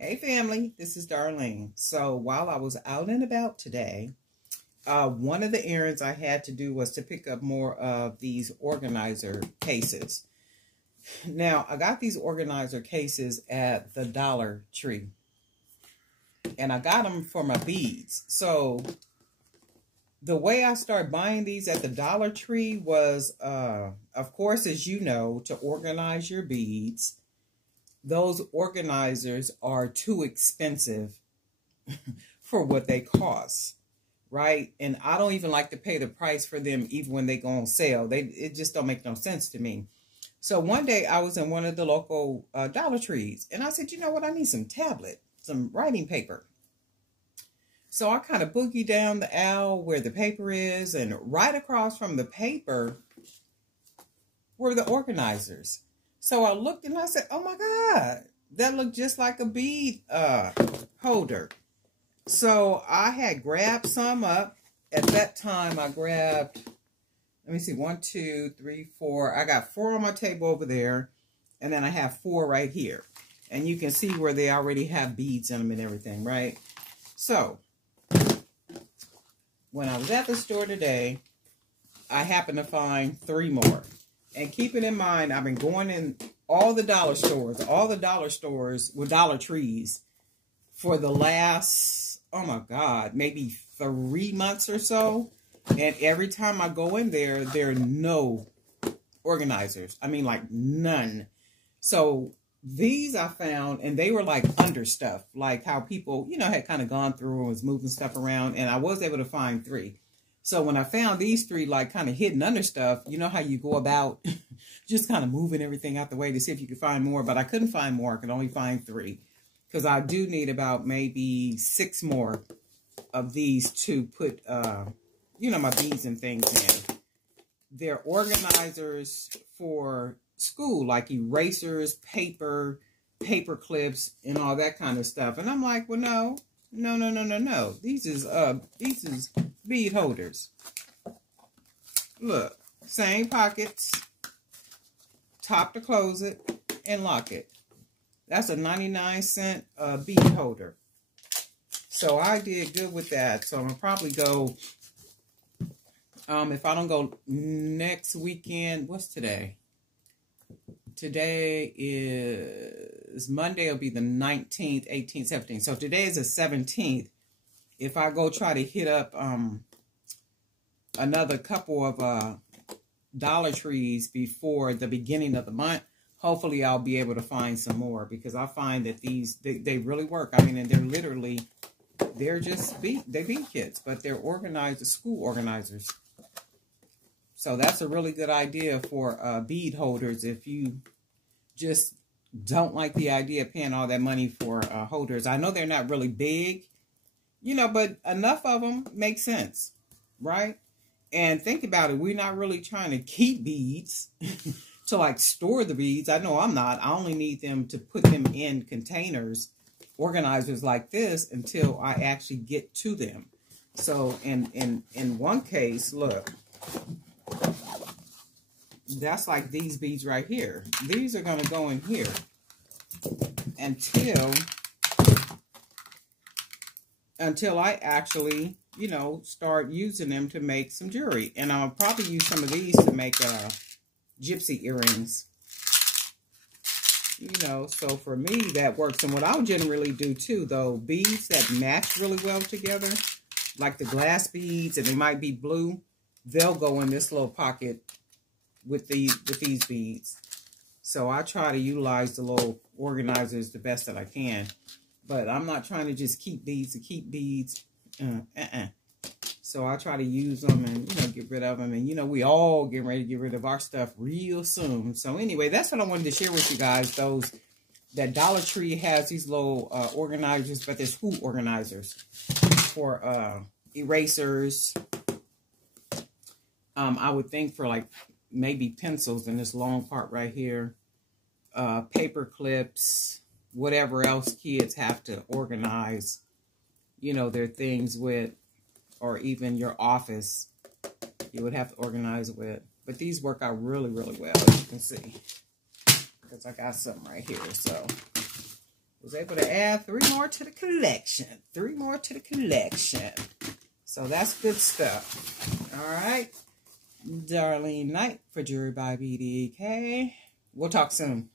Hey family, this is Darlene. So while I was out and about today, one of the errands I had to do was to pick up more of these organizer cases. Now, I got these organizer cases at the Dollar Tree, and I got them for my beads. So the way I started buying these at the Dollar Tree was, of course, as you know, to organize your beads. Those organizers are too expensive for what they cost, right? And I don't even like to pay the price for them even when they go on sale. It just don't make no sense to me. So one day I was in one of the local Dollar Trees, and I said, you know what? I need some tablet, some writing paper. So I kind of boogie down the aisle where the paper is, and right across from the paper were the organizers. So I looked and I said, oh my God, that looked just like a bead holder. So I had grabbed some up. At that time, I grabbed, let me see, 1, 2, 3, 4. I got 4 on my table over there. And then I have 4 right here. And you can see where they already have beads in them and everything, right? So when I was at the store today, I happened to find 3 more. And keeping in mind, I've been going in all the dollar stores with Dollar Trees for the last, oh my God, maybe 3 months or so. And every time I go in there are no organizers. I mean, like none. So these I found, and they were like under stuff, like how people, had kind of gone through and was moving stuff around. And I was able to find 3. So when I found these 3, like kind of hidden under stuff, you know how you go about just kind of moving everything out the way to see if you could find more. But I couldn't find more. I could only find 3. Because I do need about maybe 6 more of these to put, my beads and things in. They're organizers for school, like erasers, paper clips, and all that kind of stuff. And I'm like, well, no. These is bead holders. Look, same pockets, top to close it and lock it. That's a 99-cent bead holder. So I did good with that. So I'm gonna probably go, if I don't go next weekend, what's today? Today is Monday. It'll be the 19th, 18th, 17th. So today is the 17th. If I go try to hit up another couple of Dollar Trees before the beginning of the month, hopefully I'll be able to find some more, because I find that these, they really work. I mean, and they're just bead kits, but they're organizers, school organizers. So that's a really good idea for bead holders if you just don't like the idea of paying all that money for holders. I know they're not really big, but enough of them make sense, right? And think about it. We're not really trying to keep beads to like store the beads. I know I'm not. I only need them to put them in containers, organizers like this, until I actually get to them. So in one case, look, that's like these beads right here. These are going to go in here until I actually, start using them to make some jewelry. And I'll probably use some of these to make gypsy earrings. So for me, that works. And what I'll generally do too, though, beads that match really well together, like the glass beads, and they might be blue, they'll go in this little pocket with these beads. So I try to utilize the little organizers the best that I can. But I'm not trying to just keep beads to keep beads. So I try to use them and, get rid of them. And, we all getting ready to get rid of our stuff real soon. So anyway, that's what I wanted to share with you guys. That Dollar Tree has these little organizers, but they're school organizers for erasers. I would think for like maybe pencils in this long part right here. Paper clips, whatever else kids have to organize, their things with, or even your office, you would have to organize with. But these work out really, really well, as you can see. Because I got something right here, so Was able to add 3 more to the collection. 3 more to the collection. So that's good stuff. All right. Darlene Knight for Jewelry by BDK. We'll talk soon.